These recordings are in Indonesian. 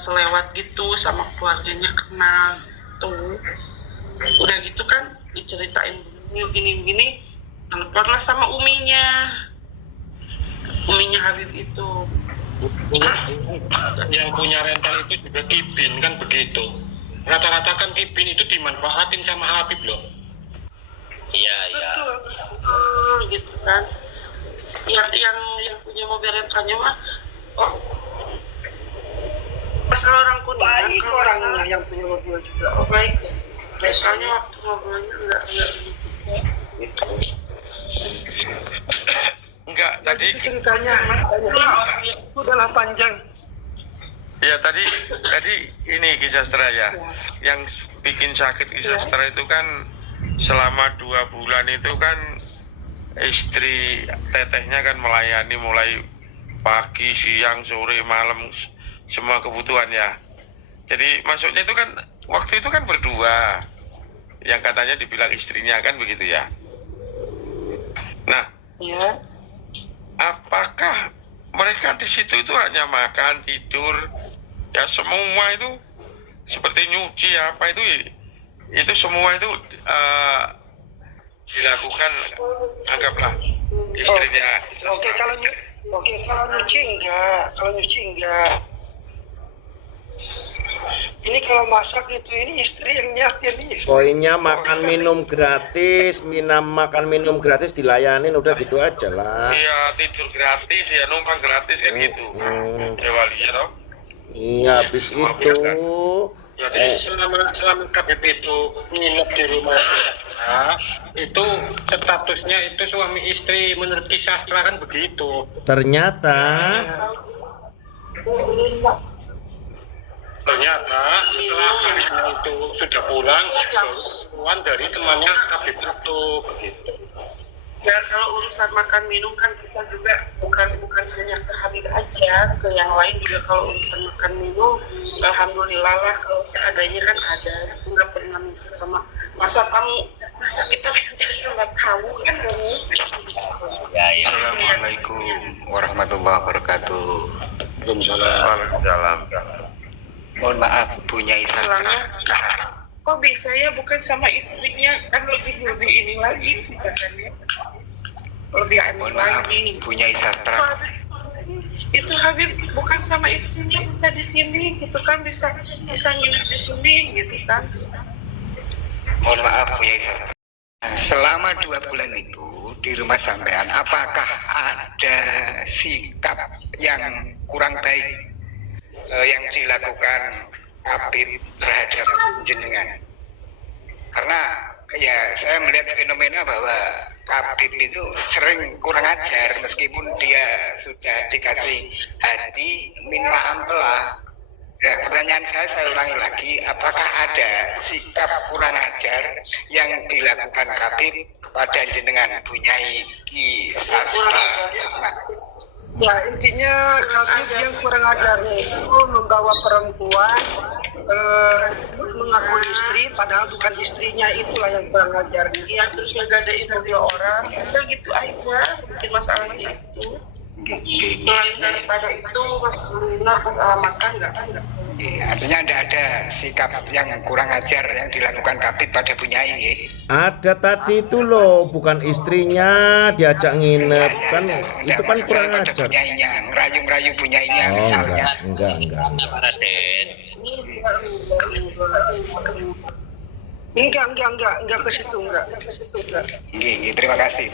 selewat gitu sama keluarganya kenal tuh. Udah gitu kan diceritain gini teleponlah sama uminya Habib itu. Yang punya rental itu juga Kibin kan begitu. Rata-rata kan Kibin itu dimanfaatin sama Habib loh. Iya. Gitu kan. Yang punya mobil rentalnya mah asal orang kuning. Baik orangnya yang punya mobil juga. Baik. Biasanya waktu ngobrolnya enggak gitu. Enggak, tadi itu ceritanya udahlah panjang. ya tadi ini Ki Sastra ya. Yang bikin sakit Ki Sastra itu kan selama 2 bulan itu kan istri tetehnya kan melayani mulai pagi, siang, sore, malam semua kebutuhan ya. Jadi masuknya itu kan waktu itu kan berdua. Yang katanya dibilang istrinya kan begitu ya. Nah, Ya. apakah mereka di situ itu hanya makan, tidur, ya semua itu seperti nyuci apa itu semua itu dilakukan anggaplah istrinya. Oke, kalau nyuci enggak. Ini kalau masak itu ini istri yang nyiapin nih. Poinnya makan minum gratis dilayanin udah gitu aja lah. Iya, tidur gratis ya, numpang gratis kan gitu. Ya wali ya toh. Iya, habis itu Ya, jadi selama KBP itu nginep di rumah itu statusnya itu suami istri menurut Ki Sastra kan begitu. ternyata Setelah Habibnya itu sudah pulang dari temannya Habib itu begitu. Ya kalau urusan makan minum kan kita juga bukan hanya ke Habib aja, ke yang lain juga kalau urusan makan minum alhamdulillah lah kalau seadanya kan ada. Nggak pernah minta sama masa kita biasa nggak tahu kan. Assalamualaikum warahmatullahi wabarakatuh. Waalaikumsalam. Mohon maaf Bu Nyai Sastra. Kok bisa ya bukan sama istrinya, kan lebih ini lagi kan ya. Lebih aneh Mohon maaf lagi. Bu Nyai Sastra. Itu Habib bukan sama istrinya bisa di sini gitu kan, bisa nginep di sini gitu kan. Mohon maaf Bu Nyai Sastra. Selama 2 bulan itu di rumah sampean, apakah ada sikap yang kurang baik yang dilakukan Habib terhadap jenengan? Karena ya saya melihat fenomena bahwa Habib itu sering kurang ajar meskipun dia sudah dikasih hati minta ampela. Ya, pertanyaan saya ulangi lagi, apakah ada sikap kurang ajar yang dilakukan Habib kepada jenengan Bu Nyai Ki Sastra? Ya intinya Habib yang kurang ajarnya itu membawa perempuan mengaku istri padahal bukan istrinya, itulah yang kurang ajar. Iya, terus ngegadain mobil orang, udah gitu aja, bikin masalahnya itu. Selain daripada itu, masalah makan nggak ada. Artinya ada sikap yang kurang ajar yang dilakukan Habib pada Bu Nyai. ada tadi itu loh, bukan istrinya diajak nginep kan, itu kan kurang pada ajar. Bu Nyainya, ngerayu-ngerayu Bu Nyainya Oh misalnya. enggak. Enggak ke situ, enggak. Nggih, terima kasih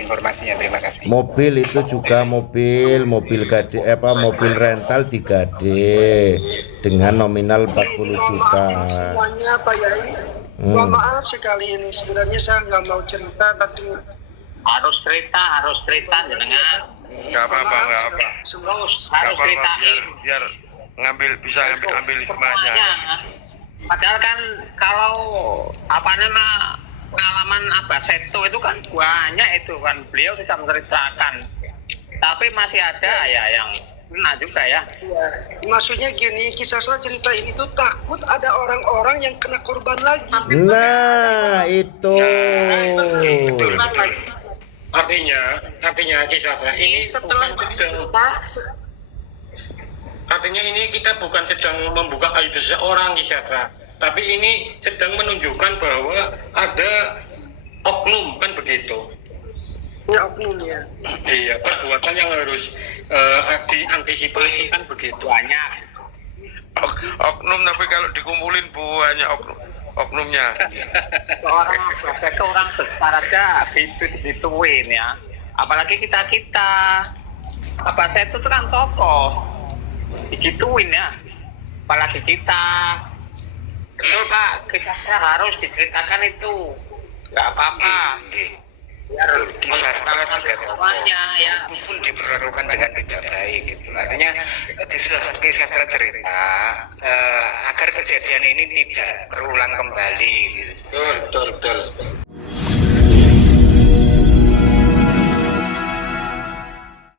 informasinya, terima kasih. Mobil itu juga mobil gade mobil rental digade dengan nominal 40 juta. Maafin semuanya Pak Yai. Mohon maaf sekali ini, sebenarnya saya nggak mau cerita tapi harus cerita jenengan. Nggak apa-apa. Terus Nggak harus apa-apa, ceritain biar bisa ngambil hikmahnya. Padahal kan kalau pengalaman Abah Seto itu kan banyak itu kan, beliau sudah menceritakan. Tapi masih ada ya yang kena juga ya. ya, maksudnya gini, kisah saya cerita ini tuh takut ada orang-orang yang kena korban lagi. Nah itu Artinya Ki Sastra ini Setelah sudah Artinya ini kita bukan sedang membuka aib seseorang Kisastra, tapi ini sedang menunjukkan bahwa ada oknum, kan begitu. Ya oknumnya. Iya, perbuatan yang harus diantisipasi, kan begitu. Banyak. Oknum, tapi kalau dikumpulin banyak oknumnya. Orang biasa itu orang besar aja digituin ya. Apalagi kita apa saya itu kan tokoh digituin ya. Apalagi kita. Betul Pak, Kisastra harus diceritakan itu. Nggak apa-apa. Biar Betul, Kisastra juga semuanya ya. itu pun diperlakukan dengan tidak baik gitu. Artinya Kisastra cerita agar kejadian ini tidak terulang kembali gitu. Betul.